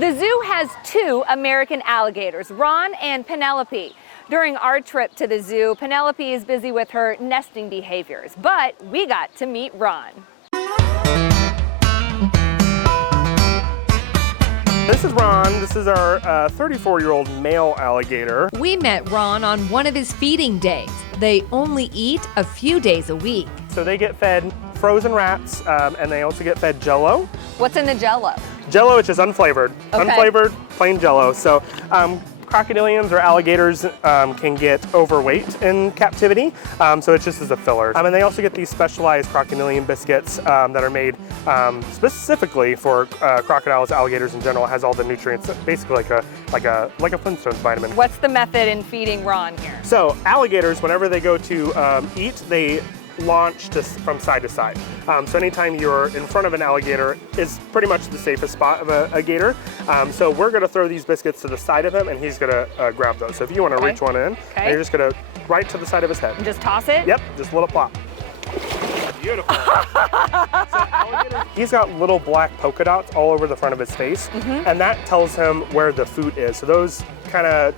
The zoo has two American alligators, Ron and Penelope. During our trip to the zoo, Penelope is busy with her nesting behaviors, but we got to meet Ron. This is Ron. This is our 34-year-old male alligator. We met Ron on one of his feeding days. They only eat a few days a week. So they get fed frozen wraps, and they also get fed Jell-O. What's in the Jell-O? Jell-O, which is unflavored. Okay. Unflavored, plain Jell-O. So crocodilians or alligators can get overweight in captivity, so it's just as a filler. And they also get these specialized crocodilian biscuits that are made specifically for crocodiles, alligators in general. It has all the nutrients, basically like a Flintstones vitamin. What's the method in feeding Ron here? So alligators, whenever they go to eat, they launch from side to side. So anytime you're in front of an alligator is pretty much the safest spot of a gator. So we're gonna throw these biscuits to the side of him and he's gonna grab those. So if you wanna reach one in, and you're just gonna right to the side of his head. And just toss it? Yep, just a little plop. Beautiful. He's got little black polka dots all over the front of his face, and that tells him where the food is. So those kind of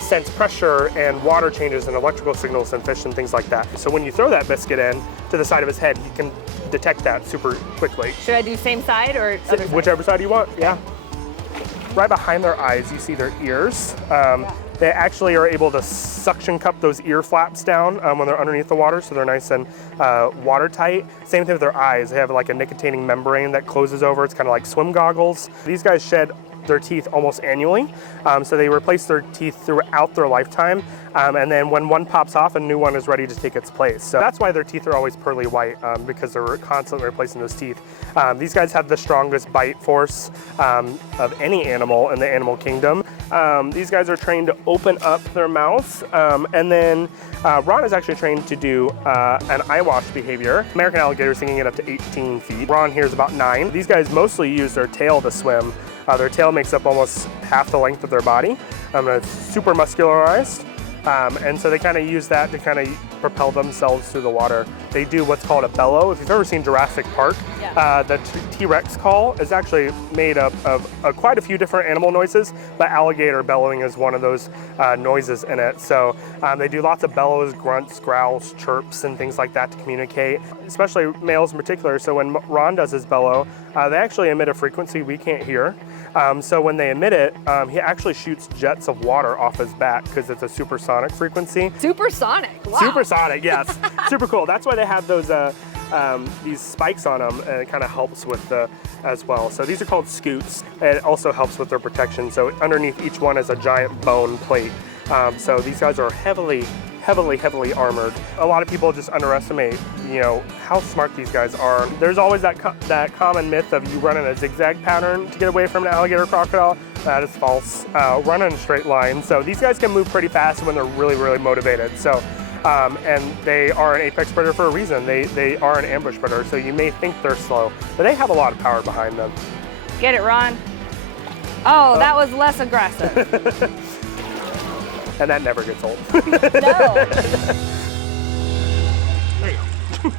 sense pressure and water changes and electrical signals in fish and things like that. So when you throw that biscuit in to the side of his head, he can detect that super quickly. Should I do same side or other side? Whichever side you want, yeah. Right behind their eyes, you see their ears. They actually are able to suction cup those ear flaps down when they're underneath the water, so they're nice and watertight. Same thing with their eyes. They have like a nicotinating membrane that closes over. It's kind of like swim goggles. These guys shed their teeth almost annually, so they replace their teeth throughout their lifetime, and then when one pops off, a new one is ready to take its place. So that's why their teeth are always pearly white, because they're constantly replacing those teeth. These guys have the strongest bite force of any animal in the animal kingdom. These guys are trained to open up their mouths, and then Ron is actually trained to do an eye wash behavior. American alligators can get up to 18 feet. Ron here is about 9. These guys mostly use their tail to swim. Their tail makes up almost half the length of their body. It's super muscularized, and so they kind of use that to kind of propel themselves through the water. They do what's called a bellow. If you've ever seen Jurassic Park, the T-Rex call is actually made up of quite a few different animal noises, but alligator bellowing is one of those noises in it. So they do lots of bellows, grunts, growls, chirps, and things like that to communicate, especially males in particular. So when Ron does his bellow, they actually emit a frequency we can't hear. So when they emit it, he actually shoots jets of water off his back because it's a supersonic frequency. Supersonic, wow. Supersonic, yes. Super cool. That's why they have those these spikes on them, and it kind of helps with as well. So these are called scoots, and it also helps with their protection. So underneath each one is a giant bone plate. So these guys are heavily armored. A lot of people just underestimate, how smart these guys are. There's always that common myth of you run in a zigzag pattern to get away from an alligator crocodile. That is false. Run in a straight line. So these guys can move pretty fast when they're really motivated. So, and they are an apex predator for a reason. They are an ambush predator. So you may think they're slow, but they have a lot of power behind them. Get it, Ron. Oh, that was less aggressive. And that never gets old. No. There you go.